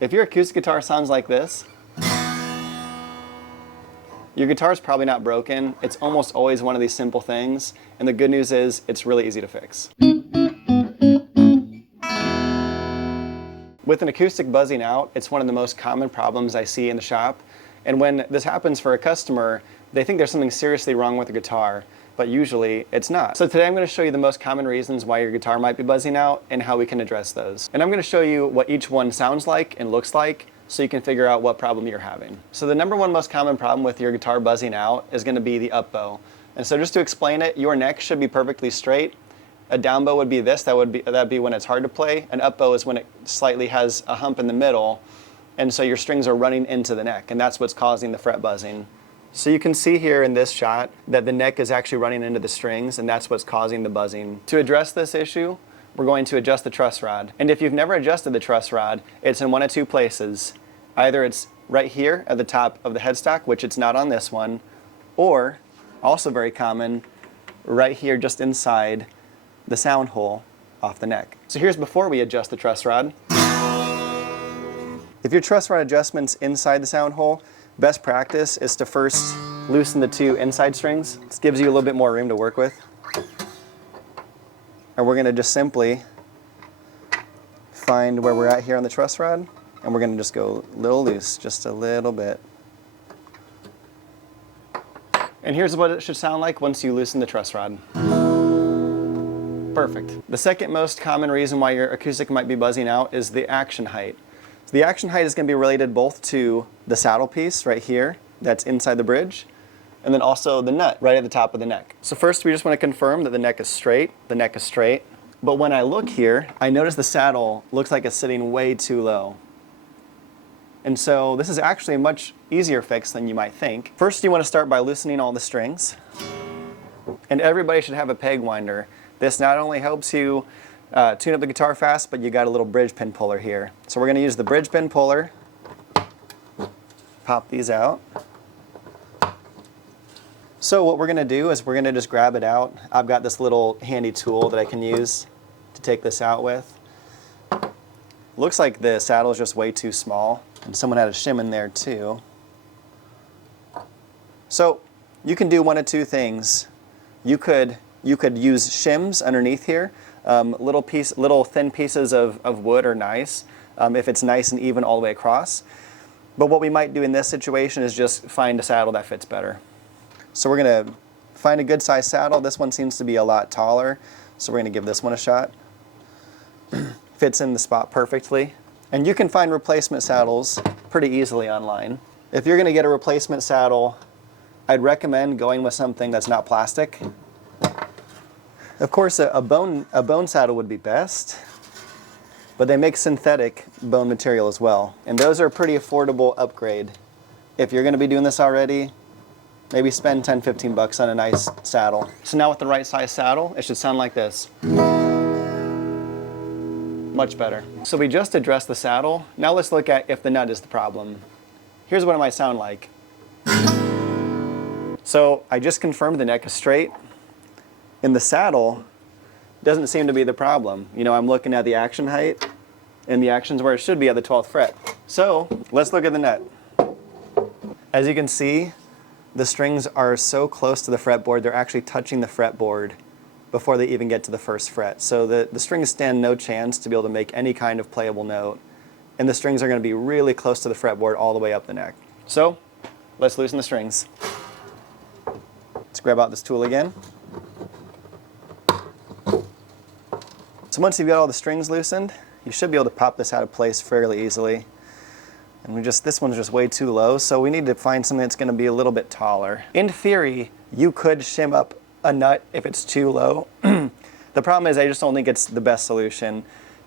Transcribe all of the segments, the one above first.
If your acoustic guitar sounds like this, your guitar's probably not broken. It's almost always one of these simple things, and the good news is it's really easy to fix. With an acoustic buzzing out, it's one of the most common problems I see in the shop, and when this happens for a customer, they think there's something seriously wrong with the guitar, but usually it's not. So today I'm going to show you the most common reasons why your guitar might be buzzing out and how we can address those. And I'm going to show you what each one sounds like and looks like so you can figure out what problem you're having. So the number one most common problem with your guitar buzzing out is going to be the up bow. And so just to explain it, your neck should be perfectly straight. A down bow would be this, that'd be when it's hard to play. An up bow is when it slightly has a hump in the middle, and so your strings are running into the neck, and that's what's causing the fret buzzing. So you can see here in this shot that the neck is actually running into the strings, and that's what's causing the buzzing. To address this issue, we're going to adjust the truss rod. And if you've never adjusted the truss rod, it's in one of two places. Either it's right here at the top of the headstock, which it's not on this one, or, also very common, right here just inside the sound hole off the neck. So here's before we adjust the truss rod. If your truss rod adjustment's inside the sound hole, best practice is to first loosen the two inside strings. This gives you a little bit more room to work with. And we're going to just simply find where we're at here on the truss rod, and we're going to just go a little loose, just a little bit. And here's what it should sound like once you loosen the truss rod. Perfect. The second most common reason why your acoustic might be buzzing out is the action height. So the action height is going to be related both to the saddle piece right here that's inside the bridge, and then also the nut right at the top of the neck. So first we just want to confirm that the neck is straight. The neck is straight. But when I look here, I notice the saddle looks like it's sitting way too low. And so this is actually a much easier fix than you might think. First you want to start by loosening all the strings. And everybody should have a peg winder. This not only helps you tune up the guitar fast, but you got a little bridge pin puller here. So we're going to use the bridge pin puller. Pop these out. So what we're going to do is we're going to just grab it out. I've got this little handy tool that I can use to take this out with. Looks like the saddle is just way too small, and someone had a shim in there too. So you can do one of two things. You could use shims underneath here. Little thin pieces of wood are nice if it's nice and even all the way across. But what we might do in this situation is just find a saddle that fits better. So we're going to find a good size saddle. This one seems to be a lot taller, so we're going to give this one a shot. Fits in the spot perfectly. And you can find replacement saddles pretty easily online. If you're going to get a replacement saddle, I'd recommend going with something that's not plastic. Of course, a bone saddle would be best, but they make synthetic bone material as well. And those are a pretty affordable upgrade. If you're going to be doing this already, maybe spend 10-15 bucks on a nice saddle. So now with the right size saddle, it should sound like this. Much better. So we just addressed the saddle. Now let's look at if the nut is the problem. Here's what it might sound like. So I just confirmed the neck is straight. In the saddle, doesn't seem to be the problem. You know, I'm looking at the action height, and the action's where it should be at the 12th fret. So let's look at the nut. As you can see, the strings are so close to the fretboard, they're actually touching the fretboard before they even get to the first fret. So the strings stand no chance to be able to make any kind of playable note, and the strings are going to be really close to the fretboard all the way up the neck. So let's loosen the strings. Let's grab out this tool again. So once you've got all the strings loosened, you should be able to pop this out of place fairly easily. And this one's just way too low, so we need to find something that's going to be a little bit taller. In theory, you could shim up a nut if it's too low. The problem is I just don't think it's the best solution.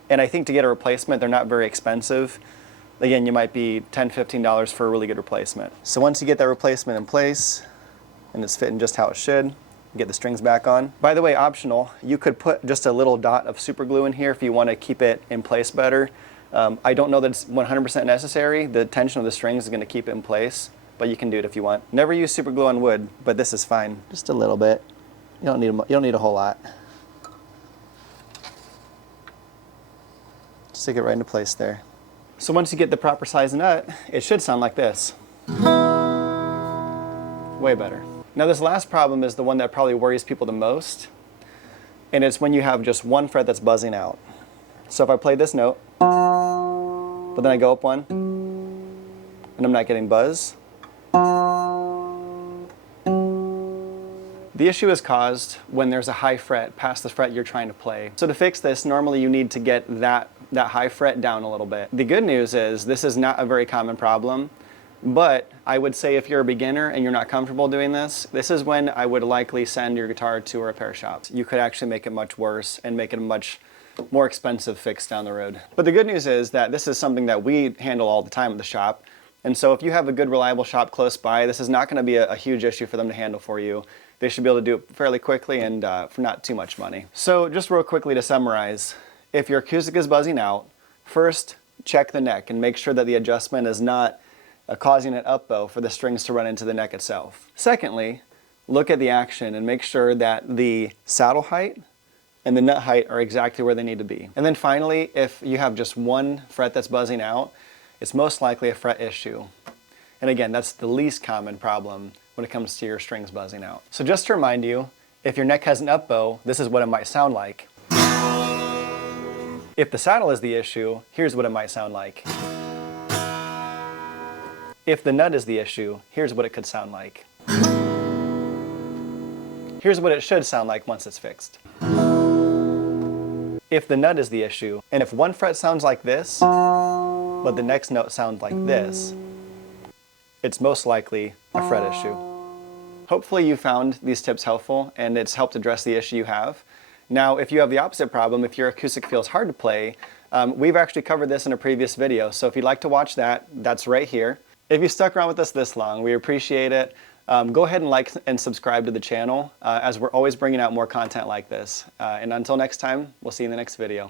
And I think to get a replacement, they're not very expensive. Again, you might be $10, $15 for a really good replacement. So once you get that replacement in place, and it's fitting just how it should, get the strings back on. By the way, optional, you could put just a little dot of super glue in here if you want to keep it in place better. I don't know that it's 100% necessary. The tension of the strings is going to keep it in place, but you can do it if you want. Never use super glue on wood, but this is fine. Just a little bit. You don't need a whole lot. Stick it right into place there. So once you get the proper size nut, it should sound like this. Way better. Now this last problem is the one that probably worries people the most, and it's when you have just one fret that's buzzing out. So if I play this note, but then I go up one, and I'm not getting buzz, the issue is caused when there's a high fret past the fret you're trying to play. So to fix this, normally you need to get that high fret down a little bit. The good news is this is not a very common problem, but I would say if you're a beginner and you're not comfortable doing this, this is when I would likely send your guitar to a repair shop. You could actually make it much worse and make it a much more expensive fix down the road. But the good news is that this is something that we handle all the time at the shop. And so if you have a good reliable shop close by, this is not going to be a huge issue for them to handle for you. They should be able to do it fairly quickly and for not too much money. So just real quickly to summarize, if your acoustic is buzzing out, first check the neck and make sure that the adjustment is not causing an upbow for the strings to run into the neck itself. Secondly, look at the action and make sure that the saddle height and the nut height are exactly where they need to be. And then finally, if you have just one fret that's buzzing out, it's most likely a fret issue. And again, that's the least common problem when it comes to your strings buzzing out. So just to remind you, if your neck has an upbow, this is what it might sound like. If the saddle is the issue, here's what it might sound like. If the nut is the issue, here's what it could sound like. Here's what it should sound like once it's fixed. If the nut is the issue, and if one fret sounds like this, but the next note sounds like this, it's most likely a fret issue. Hopefully you found these tips helpful and it's helped address the issue you have. Now, if you have the opposite problem, if your acoustic feels hard to play, we've actually covered this in a previous video. So if you'd like to watch that, that's right here. If you stuck around with us this long, we appreciate it. Go ahead and like and subscribe to the channel as we're always bringing out more content like this. And until next time, we'll see you in the next video.